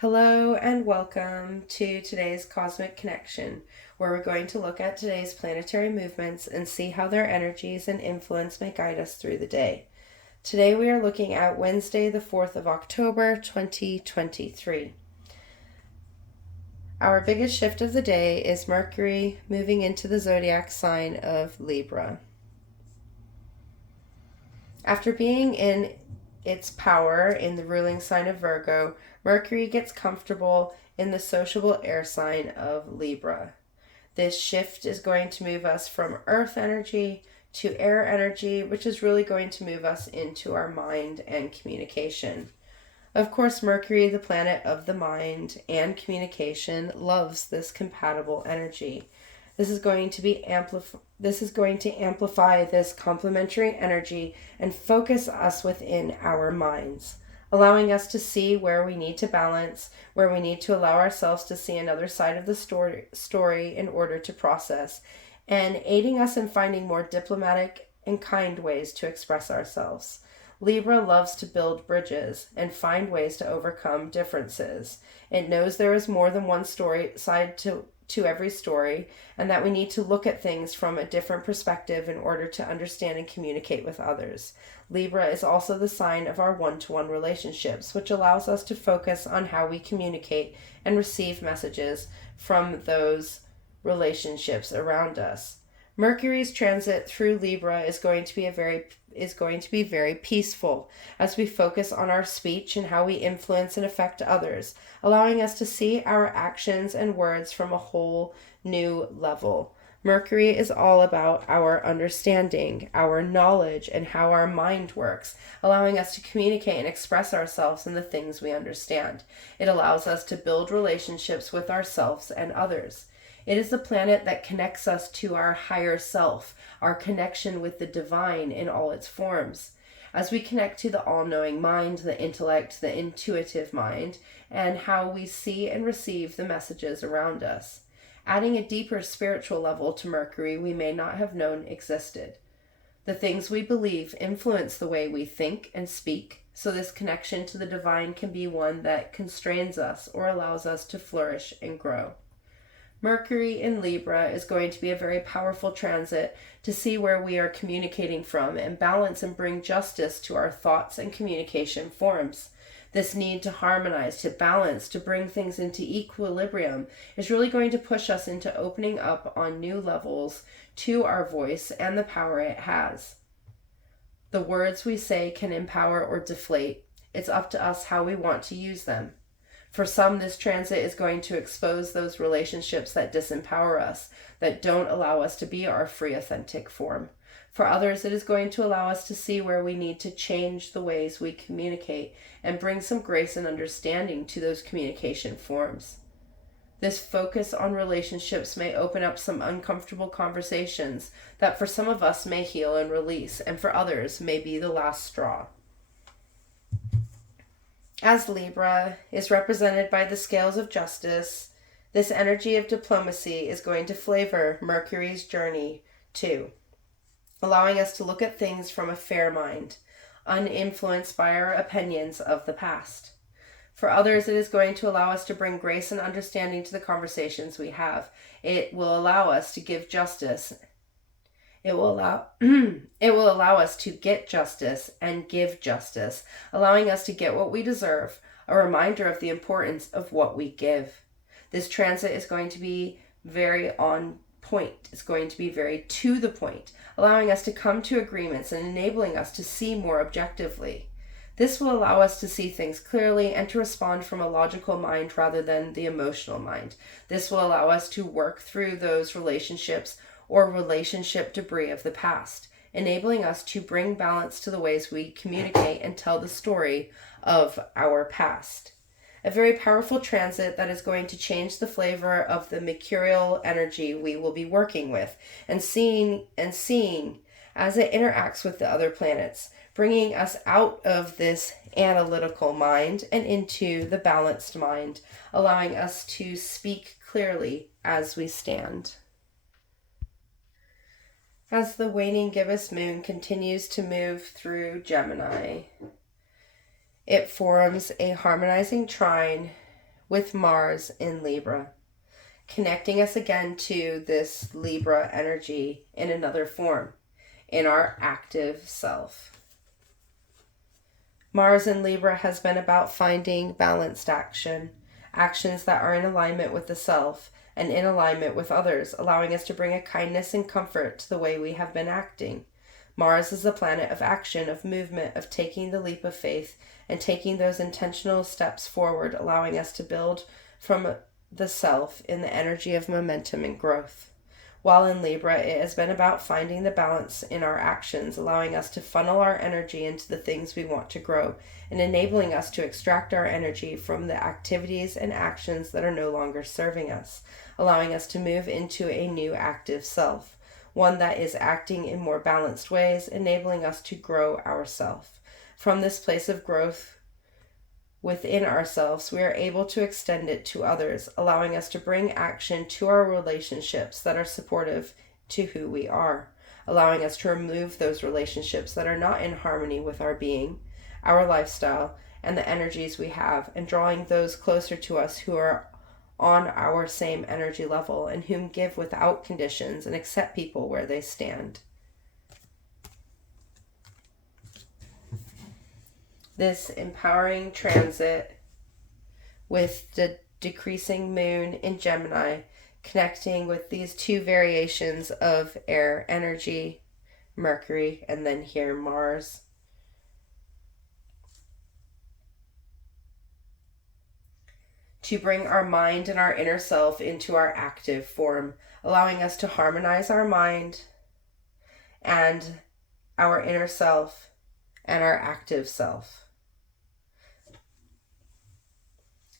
Hello and welcome to today's Cosmic Connection, where we're going to look at today's planetary movements and see how their energies and influence may guide us through the day. Today we are looking at Wednesday, the 4th of October, 2023. Our biggest shift of the day is Mercury moving into the zodiac sign of Libra. After being in its power in the ruling sign of Virgo, Mercury gets comfortable in the sociable air sign of Libra. This shift is going to move us from earth energy to air energy, which is really going to move us into our mind and communication. Of course, Mercury, the planet of the mind and communication, loves this compatible energy. This is going to amplify this complementary energy and focus us within our minds, allowing us to see where we need to balance, where we need to allow ourselves to see another side of the story in order to process, and aiding us in finding more diplomatic and kind ways to express ourselves. Libra loves to build bridges and find ways to overcome differences. It knows there is more than one side to every story, and that we need to look at things from a different perspective in order to understand and communicate with others. Libra is also the sign of our one-to-one relationships, which allows us to focus on how we communicate and receive messages from those relationships around us. Mercury's transit through Libra is going to be very peaceful as we focus on our speech and how we influence and affect others, allowing us to see our actions and words from a whole new level. Mercury is all about our understanding, our knowledge, and how our mind works, allowing us to communicate and express ourselves in the things we understand. It allows us to build relationships with ourselves and others. It is the planet that connects us to our higher self, our connection with the divine in all its forms. As we connect to the all-knowing mind, the intellect, the intuitive mind, and how we see and receive the messages around us, adding a deeper spiritual level to Mercury we may not have known existed. The things we believe influence the way we think and speak, so this connection to the divine can be one that constrains us or allows us to flourish and grow. Mercury in Libra is going to be a very powerful transit to see where we are communicating from and balance and bring justice to our thoughts and communication forms. This need to harmonize, to balance, to bring things into equilibrium is really going to push us into opening up on new levels to our voice and the power it has. The words we say can empower or deflate. It's up to us how we want to use them. For some, this transit is going to expose those relationships that disempower us, that don't allow us to be our free, authentic form. For others, it is going to allow us to see where we need to change the ways we communicate and bring some grace and understanding to those communication forms. This focus on relationships may open up some uncomfortable conversations that for some of us may heal and release, and for others may be the last straw. As Libra is represented by the scales of justice, this energy of diplomacy is going to flavor Mercury's journey too, allowing us to look at things from a fair mind, uninfluenced by our opinions of the past. For others, it is going to allow us to bring grace and understanding to the conversations we have. It will allow us to give justice. It will allow us to get justice and give justice, allowing us to get what we deserve, a reminder of the importance of what we give. This transit is going to be very on point. It's going to be very to the point, allowing us to come to agreements and enabling us to see more objectively. This will allow us to see things clearly and to respond from a logical mind rather than the emotional mind. This will allow us to work through those relationships or relationship debris of the past, enabling us to bring balance to the ways we communicate and tell the story of our past. A very powerful transit that is going to change the flavor of the mercurial energy we will be working with and seeing as it interacts with the other planets, bringing us out of this analytical mind and into the balanced mind, allowing us to speak clearly as we stand. As the waning gibbous moon continues to move through Gemini, it forms a harmonizing trine with Mars in Libra, connecting us again to this Libra energy in another form, in our active self. Mars in Libra has been about finding balanced action, actions that are in alignment with the self and in alignment with others, allowing us to bring a kindness and comfort to the way we have been acting. Mars is the planet of action, of movement, of taking the leap of faith and taking those intentional steps forward, allowing us to build from the self in the energy of momentum and growth. While in Libra, it has been about finding the balance in our actions, allowing us to funnel our energy into the things we want to grow, and enabling us to extract our energy from the activities and actions that are no longer serving us, allowing us to move into a new active self, one that is acting in more balanced ways, enabling us to grow ourselves. From this place of growth within ourselves, we are able to extend it to others, allowing us to bring action to our relationships that are supportive to who we are, allowing us to remove those relationships that are not in harmony with our being, our lifestyle, and the energies we have, and drawing those closer to us who are on our same energy level and whom give without conditions and accept people where they stand. This empowering transit with the decreasing moon in Gemini, connecting with these two variations of air energy, Mercury, and then here Mars. To bring our mind and our inner self into our active form, allowing us to harmonize our mind and our inner self and our active self.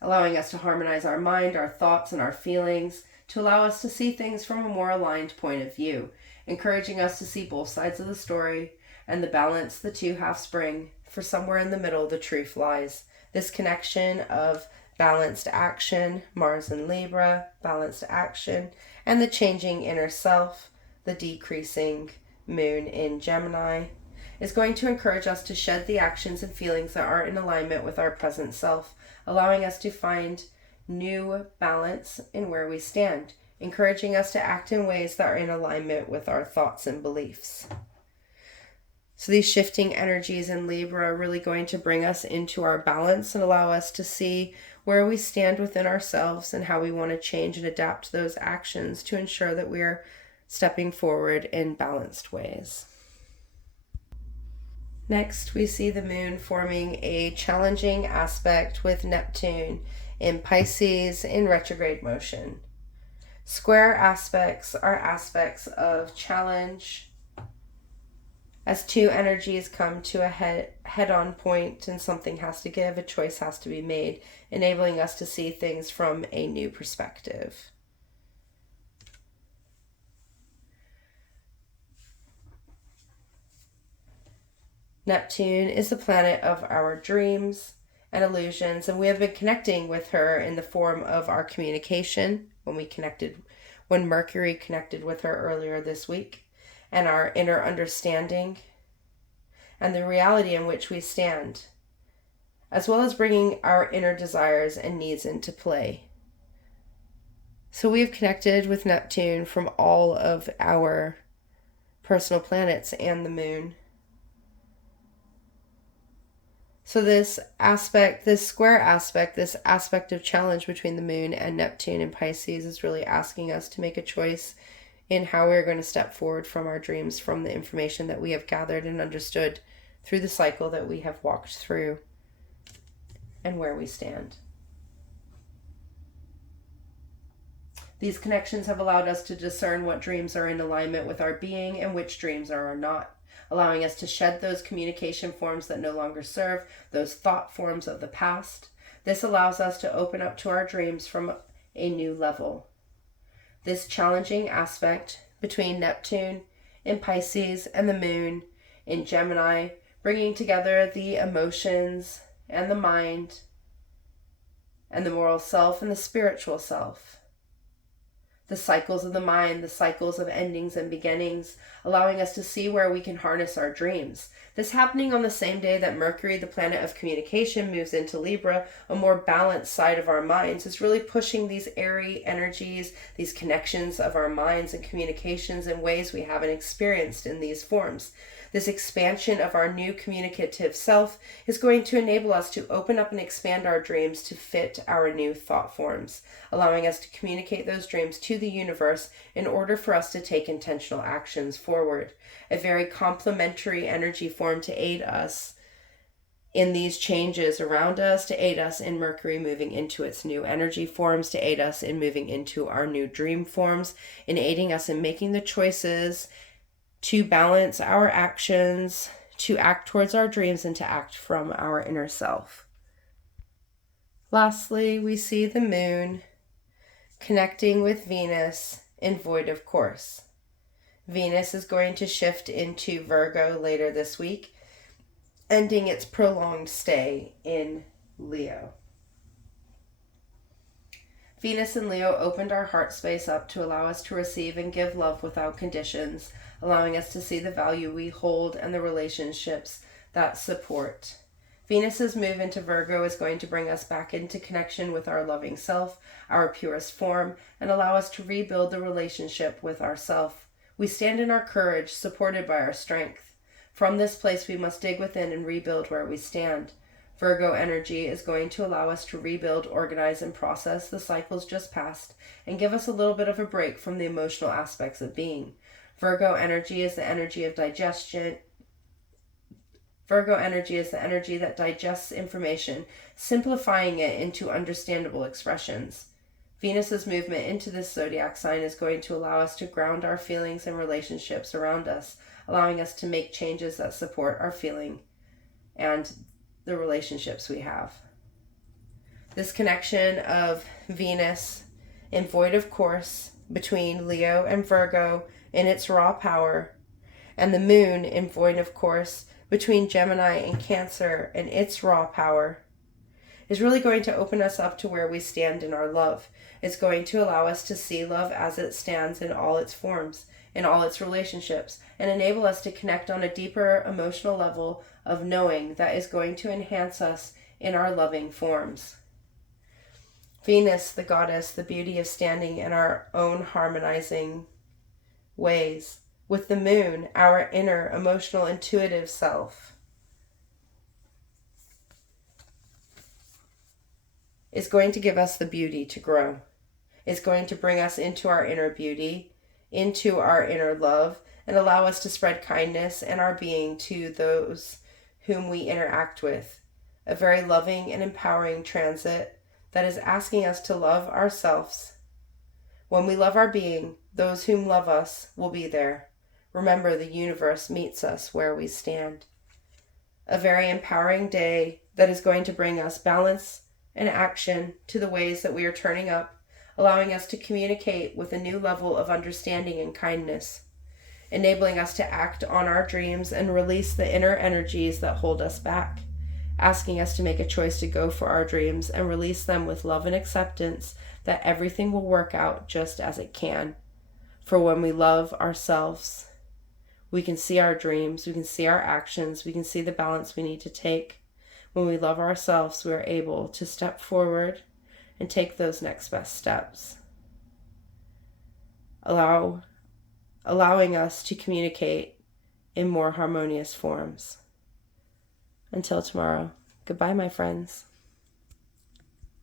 Allowing us to harmonize our mind, our thoughts, and our feelings to allow us to see things from a more aligned point of view, encouraging us to see both sides of the story and the balance the two halves bring, for somewhere in the middle the truth lies. This connection of balanced action, Mars in Libra, balanced action, and the changing inner self, the decreasing moon in Gemini, is going to encourage us to shed the actions and feelings that aren't in alignment with our present self, allowing us to find new balance in where we stand, encouraging us to act in ways that are in alignment with our thoughts and beliefs. So these shifting energies in Libra are really going to bring us into our balance and allow us to see where we stand within ourselves and how we want to change and adapt those actions to ensure that we're stepping forward in balanced ways. Next, we see the moon forming a challenging aspect with Neptune in Pisces in retrograde motion. Square aspects are aspects of challenge, as two energies come to a head-on point and something has to give, a choice has to be made, enabling us to see things from a new perspective. Neptune is the planet of our dreams and illusions, and we have been connecting with her in the form of our communication when Mercury connected with her earlier this week, and our inner understanding and the reality in which we stand, as well as bringing our inner desires and needs into play. So we have connected with Neptune from all of our personal planets and the moon. So this square aspect, this aspect of challenge between the moon and Neptune and Pisces is really asking us to make a choice in how we're going to step forward from our dreams, from the information that we have gathered and understood through the cycle that we have walked through and where we stand. These connections have allowed us to discern what dreams are in alignment with our being and which dreams are not, allowing us to shed those communication forms that no longer serve, those thought forms of the past. This allows us to open up to our dreams from a new level. This challenging aspect between Neptune in Pisces and the moon in Gemini, bringing together the emotions and the mind and the moral self and the spiritual self. the cycles of the mind, the cycles of endings and beginnings, allowing us to see where we can harness our dreams. This happening on the same day that Mercury, the planet of communication, moves into Libra, a more balanced side of our minds, is really pushing these airy energies, these connections of our minds and communications in ways we haven't experienced in these forms. This expansion of our new communicative self is going to enable us to open up and expand our dreams to fit our new thought forms, allowing us to communicate those dreams to the universe in order for us to take intentional actions forward. A very complementary energy form to aid us in these changes around us, to aid us in Mercury moving into its new energy forms, to aid us in moving into our new dream forms, in aiding us in making the choices to balance our actions, to act towards our dreams, and to act from our inner self. Lastly, we see the moon connecting with Venus in void of course. Venus is going to shift into Virgo later this week, ending its prolonged stay in Leo. Venus in Leo opened our heart space up to allow us to receive and give love without conditions, allowing us to see the value we hold and the relationships that support. Venus's move into Virgo is going to bring us back into connection with our loving self, our purest form, and allow us to rebuild the relationship with ourself. We stand in our courage, supported by our strength. From this place, we must dig within and rebuild where we stand. Virgo energy is going to allow us to rebuild, organize, and process the cycles just past, and give us a little bit of a break from the emotional aspects of being. Virgo energy is the energy of digestion. Virgo energy is the energy that digests information, simplifying it into understandable expressions. Venus's movement into this zodiac sign is going to allow us to ground our feelings and relationships around us, allowing us to make changes that support our feeling and the relationships we have. This connection of Venus in void of course between Leo and Virgo in its raw power, and the moon in void of course between Gemini and Cancer in its raw power, is really going to open us up to where we stand in our love. It's going to allow us to see love as it stands in all its forms, in all its relationships, and enable us to connect on a deeper emotional level of knowing that is going to enhance us in our loving forms. Venus, the goddess, the beauty of standing in our own harmonizing ways, with the moon, our inner emotional intuitive self, is going to give us the beauty to grow, is going to bring us into our inner beauty, into our inner love, and allow us to spread kindness and our being to those whom we interact with. A very loving and empowering transit that is asking us to love ourselves. When we love our being, those whom love us will be there. Remember, the universe meets us where we stand. A very empowering day that is going to bring us balance and action to the ways that we are turning up, allowing us to communicate with a new level of understanding and kindness, enabling us to act on our dreams and release the inner energies that hold us back, asking us to make a choice to go for our dreams and release them with love and acceptance that everything will work out just as it can. For when we love ourselves, we can see our dreams, we can see our actions, we can see the balance we need to take. When we love ourselves, we are able to step forward and take those next best steps, allowing us to communicate in more harmonious forms. Until tomorrow, goodbye, my friends.